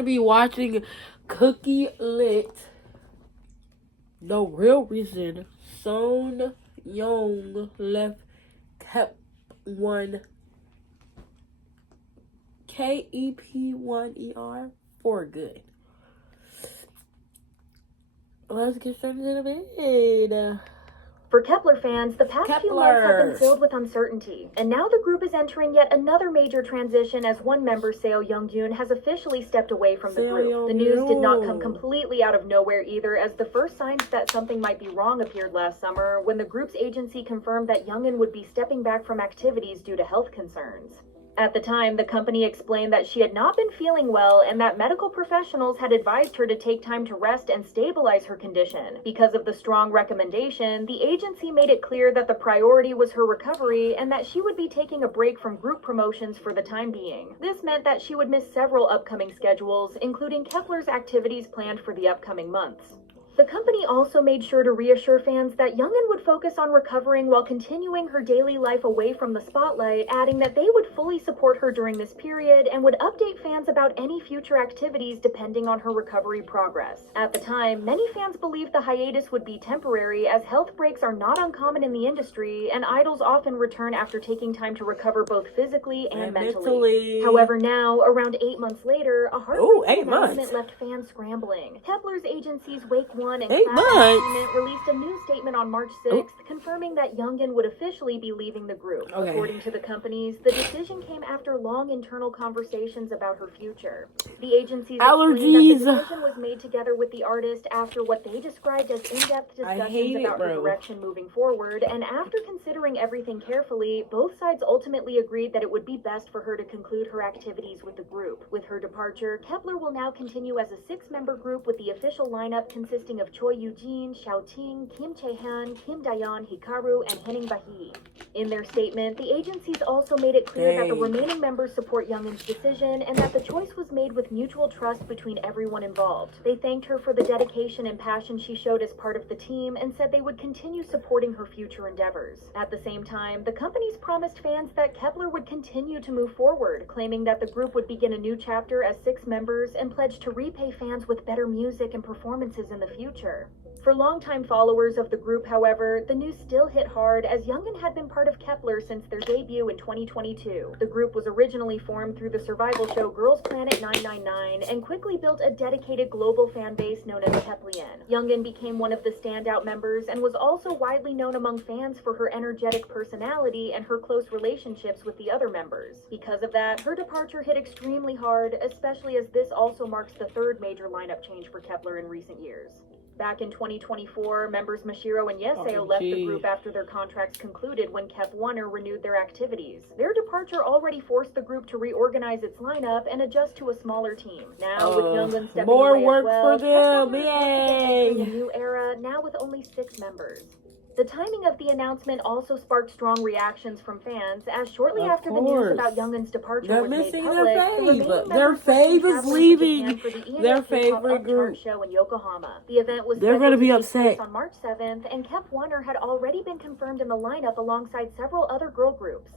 to be watching Cookie Lit. No real reason. Son Young left Kep 1 KEP1ER for good. Let's get started in a bit. For Kepler fans, the past few months have been filled with uncertainty, and now the group is entering yet another major transition as one member, Seo Young-joon, has officially stepped away from the group. The news did not come completely out of nowhere either, as the first signs that something might be wrong appeared last summer when the group's agency confirmed that Young-in would be stepping back from activities due to health concerns. At the time, the company explained that she had not been feeling well and that medical professionals had advised her to take time to rest and stabilize her condition. Because of the strong recommendation, the agency made it clear that the priority was her recovery and that she would be taking a break from group promotions for the time being. This meant that she would miss several upcoming schedules, including Kepler's activities planned for the upcoming months. The company also made sure to reassure fans that Young-in would focus on recovering while continuing her daily life away from the spotlight, adding that they would fully support her during this period and would update fans about any future activities depending on her recovery progress. At the time, many fans believed the hiatus would be temporary, as health breaks are not uncommon in the industry, and idols often return after taking time to recover both physically and mentally. However, now, around 8 months later, a heartbreaking announcement left fans scrambling. Kepler's agency's Wake One and Class released a new statement on March 6th, confirming that Young-in would officially be leaving the group. According to the companies, the decision came after long internal conversations about her future. The agencies explained that the decision was made together with the artist after what they described as in-depth discussions about her direction moving forward, and after considering everything carefully, both sides ultimately agreed that it would be best for her to conclude her activities with the group. With her departure, Kepler will now continue as a 6-member group with the official lineup consisting of Choi Yoo-jin, Xiao Ting, Kim Chae-han, Kim Dayeon, Hikaru, and Henning Bahi. In their statement, the agencies also made it clear that the remaining members support Young-in's decision and that the choice was made with mutual trust between everyone involved. They thanked her for the dedication and passion she showed as part of the team and said they would continue supporting her future endeavors. At the same time, the companies promised fans that Kepler would continue to move forward, claiming that the group would begin a new chapter as 6 members and pledged to repay fans with better music and performances in the future. For longtime followers of the group, however, the news still hit hard, as Young-in had been part of Kepler since their debut in 2022. The group was originally formed through the survival show Girls Planet 999 and quickly built a dedicated global fan base known as Keplian. Young-in became one of the standout members and was also widely known among fans for her energetic personality and her close relationships with the other members. Because of that, her departure hit extremely hard, especially as this also marks the 3rd major lineup change for Kepler in recent years. Back in 2024, members Mashiro and Yeseo left the group after their contracts concluded when Kep Wonner renewed their activities. Their departure already forced the group to reorganize its lineup and adjust to a smaller team. Now, with Young-in stepping more away work as well, for them, yay! A new era, now with only 6 members. The timing of the announcement also sparked strong reactions from fans, as shortly after the news about Young-in's departure was made public, their fave is leaving their favorite group. Show in Yokohama. The event was They're going to be upset on March 7th, and Kep Wonner had already been confirmed in the lineup alongside several other girl groups.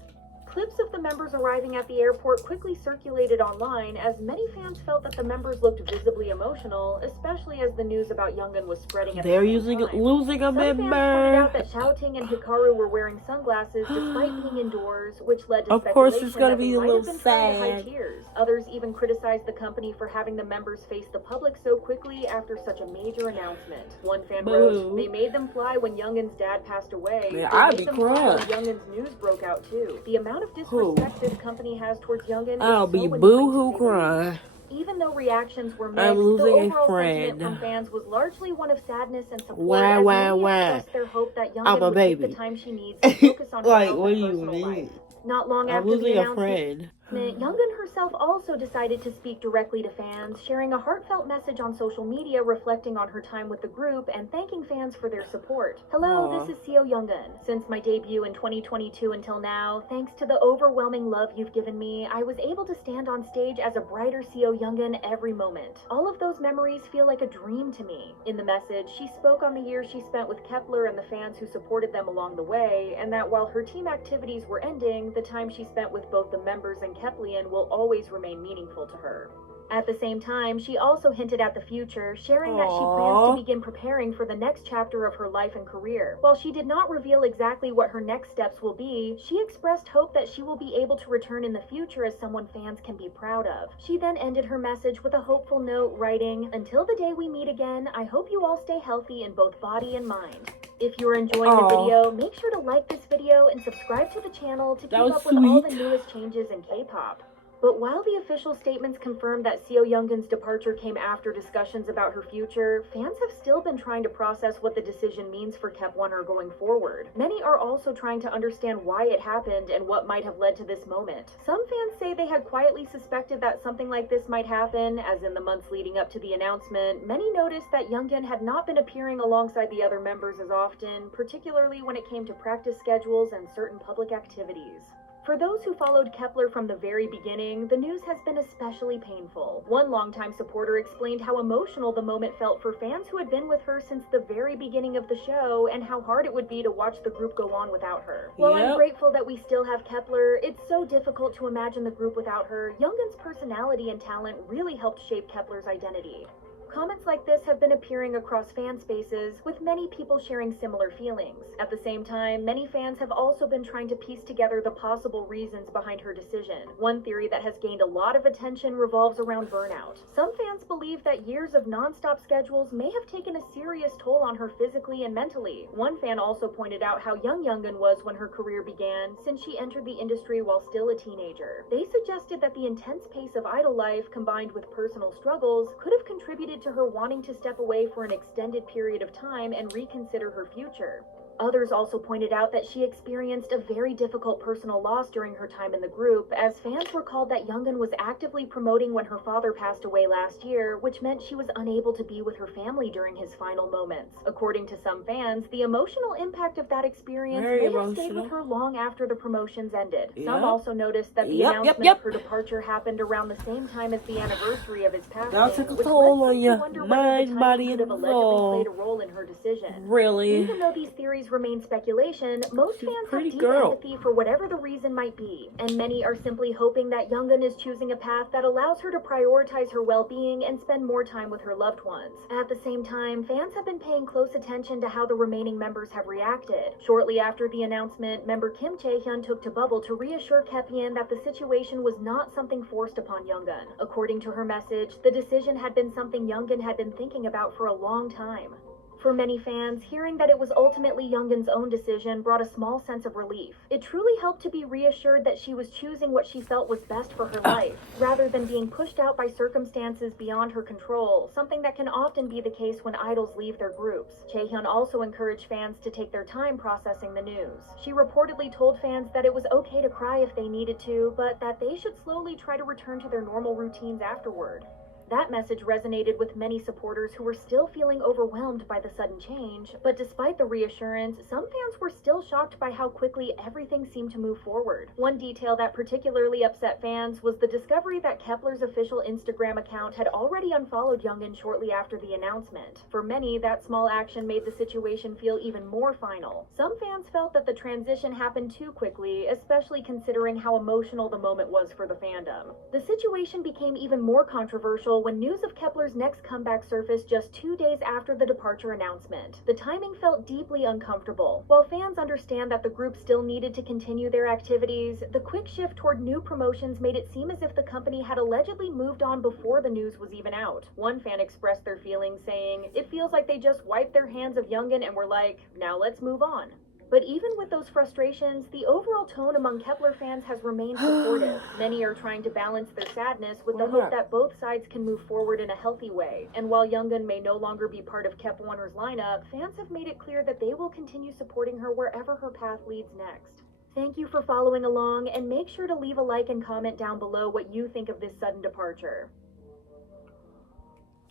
Clips of the members arriving at the airport quickly circulated online, as many fans felt that the members looked visibly emotional, especially as the news about Young-in was spreading at the same time. Losing a member. Some fans pointed out that Xiao Ting and Hikaru were wearing sunglasses despite being indoors, which led to speculation that they might have been trying to hide tears. Others even criticized the company for having the members face the public so quickly after such a major announcement. One fan wrote, "They made them fly when Young-in's dad passed away. Man, I'd be crying when Young-in's news broke out too." The amount of disrespect this company has towards Young-in I'll be boo-hoo crying. Even though reactions were mixed, I'm losing the overall a friend. sentiment from fans was largely one of sadness and support. Why? Expressed their hope that Young-in would take the time she needs to focus on her like, health what and do you personal mean? life. Not long I'm after the losing a announcement, friend. Young-in herself also decided to speak directly to fans, sharing a heartfelt message on social media reflecting on her time with the group and thanking fans for their support. "Hello, this is Seo Young-in. Since my debut in 2022 until now, thanks to the overwhelming love you've given me, I was able to stand on stage as a brighter Seo Young-in every moment. All of those memories feel like a dream to me." In the message, she spoke on the years she spent with Kepler and the fans who supported them along the way, and that while her team activities were ending, the time she spent with both the members and Keplian will always remain meaningful to her. At the same time, she also hinted at the future, sharing that she plans to begin preparing for the next chapter of her life and career. While she did not reveal exactly what her next steps will be, she expressed hope that she will be able to return in the future as someone fans can be proud of. She then ended her message with a hopeful note, writing, "Until the day we meet again, I hope you all stay healthy in both body and mind." If you're enjoying the video, make sure to like this video and subscribe to the channel to keep up with all the newest changes in K-pop. But while the official statements confirmed that Seo Youngin's departure came after discussions about her future, fans have still been trying to process what the decision means for Kep1er going forward. Many are also trying to understand why it happened and what might have led to this moment. Some fans say they had quietly suspected that something like this might happen, as in the months leading up to the announcement, many noticed that Youngin had not been appearing alongside the other members as often, particularly when it came to practice schedules and certain public activities. For those who followed Kep1er from the very beginning, the news has been especially painful. One longtime supporter explained how emotional the moment felt for fans who had been with her since the very beginning of the show, and how hard it would be to watch the group go on without her. While I'm grateful that we still have Kep1er, it's so difficult to imagine the group without her. Youngin's personality and talent really helped shape Kep1er's identity. Comments like this have been appearing across fan spaces, with many people sharing similar feelings. At the same time, many fans have also been trying to piece together the possible reasons behind her decision. One theory that has gained a lot of attention revolves around burnout. Some fans believe that years of non-stop schedules may have taken a serious toll on her physically and mentally. One fan also pointed out how young Youngin was when her career began, since she entered the industry while still a teenager. They suggested that the intense pace of idol life, combined with personal struggles, could have contributed to her wanting to step away for an extended period of time and reconsider her future. Others also pointed out that she experienced a very difficult personal loss during her time in the group, as fans recalled that Youngin was actively promoting when her father passed away last year, which meant she was unable to be with her family during his final moments. According to some fans, the emotional impact of that experience may have stayed with her long after the promotions ended. Some also noticed that the announcement of her departure happened around the same time as the anniversary of his passing, which led some to wonder whether the timing could have allegedly played a role in her decision. Even though these theories remain speculation, most fans have deep empathy for whatever the reason might be, and many are simply hoping that Youngin is choosing a path that allows her to prioritize her well-being and spend more time with her loved ones. At the same time, fans have been paying close attention to how the remaining members have reacted. Shortly after the announcement, member Kim Chae-hyun took to Bubble to reassure Kep1er that the situation was not something forced upon Youngin. According to her message, the decision had been something Youngin had been thinking about for a long time. For many fans, hearing that it was ultimately Youngin's own decision brought a small sense of relief. It truly helped to be reassured that she was choosing what she felt was best for her life, rather than being pushed out by circumstances beyond her control, something that can often be the case when idols leave their groups. Chae-hyun also encouraged fans to take their time processing the news. She reportedly told fans that it was okay to cry if they needed to, but that they should slowly try to return to their normal routines afterward. That message resonated with many supporters who were still feeling overwhelmed by the sudden change, but despite the reassurance, some fans were still shocked by how quickly everything seemed to move forward. One detail that particularly upset fans was the discovery that Kep1er's official Instagram account had already unfollowed Youngin shortly after the announcement. For many, that small action made the situation feel even more final. Some fans felt that the transition happened too quickly, especially considering how emotional the moment was for the fandom. The situation became even more controversial when news of Kep1er's next comeback surfaced just 2 days after the departure announcement. The timing felt deeply uncomfortable. While fans understand that the group still needed to continue their activities, the quick shift toward new promotions made it seem as if the company had allegedly moved on before the news was even out. One fan expressed their feelings, saying, "It feels like they just wiped their hands of Youngin and were like, now let's move on." But even with those frustrations, the overall tone among Kep1er fans has remained supportive. Many are trying to balance their sadness with the hope that both sides can move forward in a healthy way. And while Youngin may no longer be part of Kep1er's lineup, fans have made it clear that they will continue supporting her wherever her path leads next. Thank you for following along, and make sure to leave a like and comment down below what you think of this sudden departure.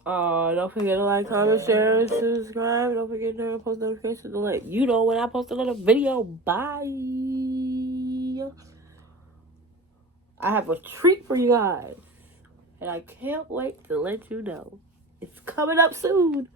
Don't forget to like, comment, share, and subscribe. Don't forget to turn on post notifications to let you know when I post another video. Bye. I have a treat for you guys, and I can't wait to let you know. It's coming up soon.